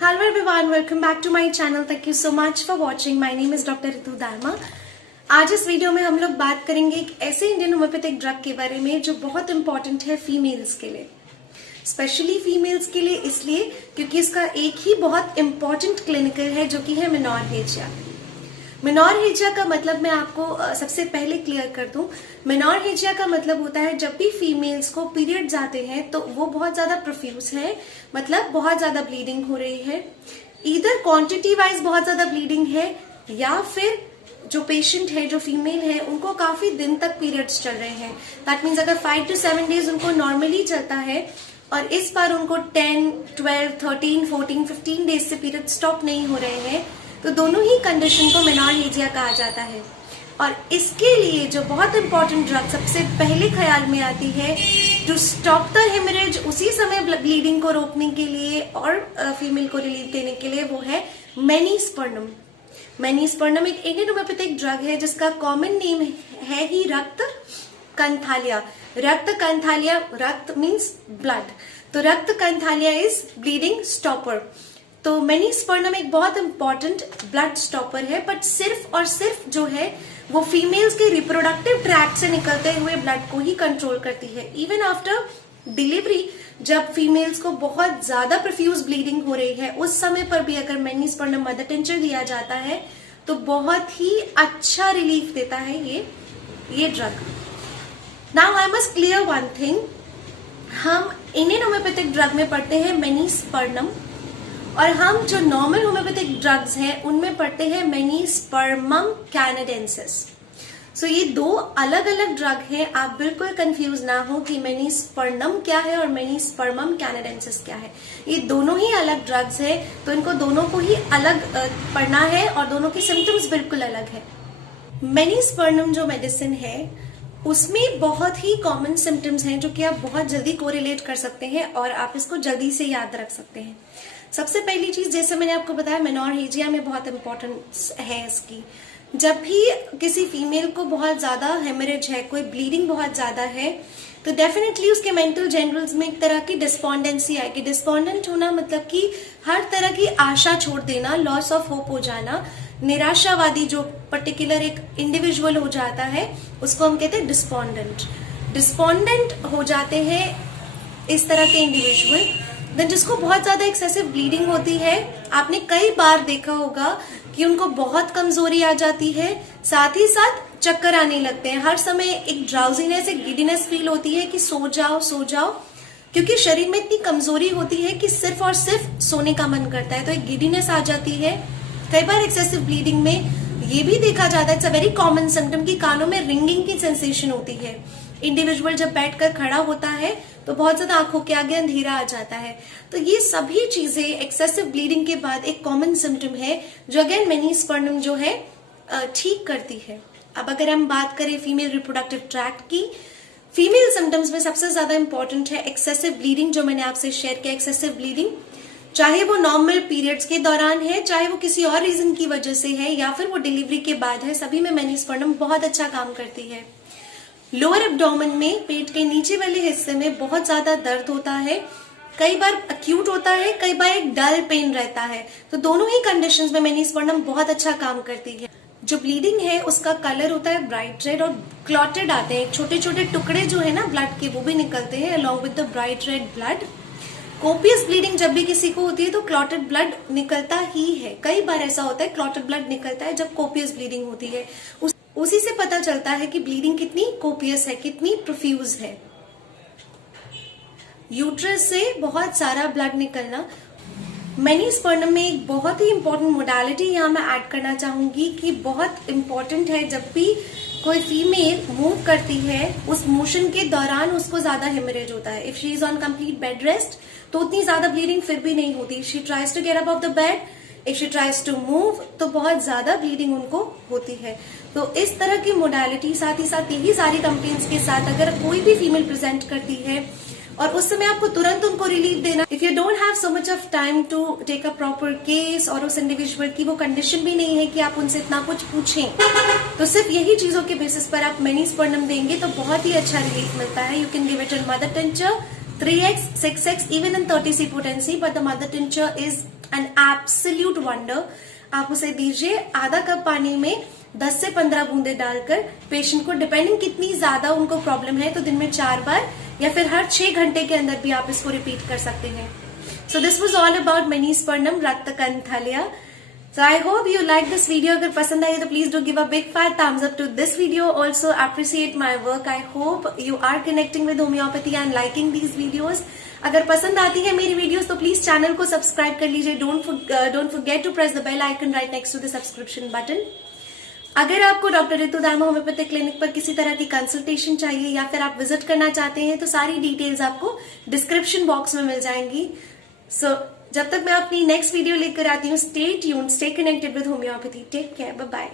Hello everyone, welcome back to my channel. Thank you so much for watching. My name is Dr. Ritu Dharma. आज इस video में हम लोग बात करेंगे एक ऐसे इंडियन होम्योपैथिक ड्रग के बारे में जो बहुत इंपॉर्टेंट है फीमेल्स के लिए, स्पेशली फीमेल्स के लिए इसलिए क्योंकि इसका एक ही बहुत इंपॉर्टेंट क्लिनिकल है जो कि है मेनोरहेजिया। मेनोरहेजिया का मतलब मैं आपको सबसे पहले क्लियर कर दूं। मेनोरहेजिया का मतलब होता है जब भी फीमेल्स को पीरियड्स आते हैं तो वो बहुत ज्यादा प्रोफ्यूज है, मतलब बहुत ज्यादा ब्लीडिंग हो रही है, इधर क्वांटिटी वाइज बहुत ज्यादा ब्लीडिंग है या फिर जो पेशेंट है, जो फीमेल है, उनको काफी दिन तक पीरियड्स चल रहे हैं। दैट मीन्स अगर 5 to 7 डेज उनको नॉर्मली चलता है और इस बार उनको 10, 12, 13, 14, 15 डेज से पीरियड स्टॉप नहीं हो रहे हैं, तो दोनों ही कंडीशन को मेनोरहेजिया कहा जाता है। और इसके लिए जो बहुत इंपॉर्टेंट ड्रग सबसे पहले ख्याल में आती है टू स्टॉप द हेमरेज, उसी समय ब्लीडिंग को रोकने के लिए और फीमेल को रिलीफ देने के लिए, वो है मेनीस्पर्नम। मेनीस्पर्नम एक इंडियन होम्योपैथिक ड्रग है जिसका कॉमन नेम है ही रक्त कंथालिया। रक्त कंथालिया, रक्त मीन्स ब्लड, तो रक्त कंथालिया इज ब्लीडिंग स्टॉपर। तो मेनीस्पर्नम एक बहुत इंपॉर्टेंट ब्लड स्टॉपर है, बट सिर्फ और सिर्फ जो है वो फीमेल्स के रिप्रोडक्टिव ट्रैक्ट से निकलते हुए ब्लड को ही कंट्रोल करती है। इवन आफ्टर डिलीवरी, जब फीमेल्स को बहुत ज्यादा प्रोफ्यूज ब्लीडिंग हो रही है, उस समय पर भी अगर मेनीस्पर्नम मदर टिंचर दिया जाता है तो बहुत ही अच्छा रिलीफ देता है ये drug. Now I must clear one thing, हम इंडियन होम्योपैथिक ड्रग में पढ़ते हैं मेनीस्पर्नम और हम जो नॉर्मल होम्योपैथिक ड्रग्स हैं उनमें पढ़ते हैं मेनीस्पर्मम कैनेडेंसिस। सो ये दो अलग अलग ड्रग हैं, आप बिल्कुल कंफ्यूज ना हो कि मेनीस्पर्नम क्या है और मेनीस्पर्मम कैनेडेंसिस क्या है। ये दोनों ही अलग ड्रग्स हैं, तो इनको दोनों को ही अलग पढ़ना है और दोनों के सिम्टम्स बिल्कुल अलग है। मेनीस्पर्नम जो मेडिसिन है उसमें बहुत ही कॉमन सिम्टम्स हैं जो कि आप बहुत जल्दी कोरिलेट कर सकते हैं और आप इसको जल्दी से याद रख सकते हैं। सबसे पहली चीज, जैसे मैंने आपको बताया, मेनोरहेजिया में बहुत इंपॉर्टेंस है इसकी। जब भी किसी फीमेल को बहुत ज्यादा हेमरेज है, कोई ब्लीडिंग बहुत ज्यादा है, तो डेफिनेटली उसके मेंटल जनरल्स में एक तरह की डिस्पोंडेंसी आएगी। डिस्पोंडेंट होना मतलब कि हर तरह की आशा छोड़ देना, लॉस ऑफ होप हो जाना, निराशावादी जो पर्टिकुलर एक इंडिविजुअल हो जाता है उसको हम कहते हैं डिस्पोंडेंट। डिस्पोंडेंट हो जाते हैं इस तरह के इंडिविजुअल, देन जिसको बहुत ज्यादा एक्सेसिव ब्लीडिंग होती है। आपने कई बार देखा होगा कि उनको बहुत कमजोरी आ जाती है, साथ ही साथ चक्कर आने लगते हैं, हर समय एक ड्राउजीनेस, एक गिडीनेस फील होती है कि सो जाओ, क्योंकि शरीर में इतनी कमजोरी होती है कि सिर्फ और सिर्फ सोने का मन करता है, तो एक गिडीनेस आ जाती है। कई बार एक्सेसिव ब्लीडिंग में ये भी देखा जाता है, it's a very common symptom, कि कानों में रिंगिंग की सेंसेशन होती है। इंडिविजुअल जब बैठकर खड़ा होता है तो बहुत ज्यादा आंखों के आगे अंधेरा आ जाता है। तो ये सभी चीजें एक्सेसिव ब्लीडिंग के बाद एक कॉमन सिम्टम है जो अगेन मेनीस्पर्नम जो है ठीक करती है। अब अगर हम बात करें फीमेल रिप्रोडक्टिव ट्रैक्ट की, फीमेल सिम्टम्स में सबसे ज्यादा इंपॉर्टेंट है एक्सेसिव ब्लीडिंग, जो मैंने आपसे शेयर किया। एक्सेसिव ब्लीडिंग चाहे वो नॉर्मल पीरियड्स के दौरान है, चाहे वो किसी और रीजन की वजह से है, या फिर वो डिलीवरी के बाद है, सभी में मेनीस्पर्नम बहुत अच्छा काम करती है। लोअर एब्डोमेन में, पेट के नीचे वाले हिस्से में बहुत ज्यादा दर्द होता है, कई बार अक्यूट होता है, कई बार एक डल पेन रहता है, तो दोनों ही कंडीशंस में मेनीस्पर्नम बहुत अच्छा काम करती है। जो ब्लीडिंग है उसका कलर होता है ब्राइट रेड और क्लॉटेड आते हैं, छोटे छोटे टुकड़े जो है ना ब्लड के वो भी निकलते हैं along with the bright red blood. Copious bleeding जब भी किसी को होती है तो क्लॉटेड ब्लड निकलता ही है। कई बार ऐसा होता है क्लॉटेड ब्लड निकलता है जब कोपियस ब्लीडिंग होती है, उसी से पता चलता है कि ब्लीडिंग कितनी कोपियस है, कितनी प्रोफ्यूज है। यूट्रस से बहुत सारा ब्लड निकलना, मेनीस्पर्नम में एक बहुत ही इंपॉर्टेंट मोडालिटी यहाँ मैं ऐड करना चाहूंगी कि बहुत इंपॉर्टेंट है, जब भी कोई फीमेल मूव करती है उस मोशन के दौरान उसको ज्यादा हेमरेज होता है। If she is on complete bed rest तो उतनी ज्यादा ब्लीडिंग फिर भी नहीं होती। She tries to get up of the bed, if she tries to move तो बहुत ज्यादा ब्लीडिंग उनको होती है। तो इस तरह की मोडालिटी, साथ ही साथ यही सारी कंप्लेंट्स के साथ अगर कोई भी फीमेल प्रेजेंट करती है और उस समय आपको तुरंत उनको रिलीफ देना, if you don't have so much of time to take a proper case, और उस इंडिविजुअल की वो कंडीशन भी नहीं है कि आप उनसे इतना कुछ पूछें, तो सिर्फ यही चीजों के बेसिस पर आप मेनीस्पर्नम देंगे तो बहुत ही अच्छा रिलीफ मिलता है। You can give it in mother tincture 3x, 6x, even in 30C potency, but the mother tincture is an absolute wonder. आप उसे दीजिए, आधा कप पानी में 10 से 15 बूंदे डालकर पेशेंट को, डिपेंडिंग कितनी ज्यादा उनको प्रॉब्लम है, तो दिन में 4 बार या फिर हर 6 घंटे के अंदर भी आप इसको रिपीट कर सकते हैं। So this was all about मेनिस्पर्नम रक्तकंथालिया। So I hope you like this video. अगर पसंद आई तो please do give a big fat thumbs up to this video. Also appreciate my work. I hope you are connecting with homeopathy and liking these videos. अगर पसंद आती है मेरी videos तो please channel को सब्सक्राइब कर लीजिए। Don't forget to press the bell icon right next to the subscription button. अगर आपको डॉक्टर रितु दामा होम्योपैथिक क्लिनिक पर किसी तरह की कंसल्टेशन चाहिए या फिर आप विजिट करना चाहते हैं तो सारी डिटेल्स आपको डिस्क्रिप्शन बॉक्स में मिल जाएंगी। सो जब तक मैं अपनी नेक्स्ट वीडियो लेकर आती हूँ, stay tuned, stay connected with homeopathy. Take care, bye bye.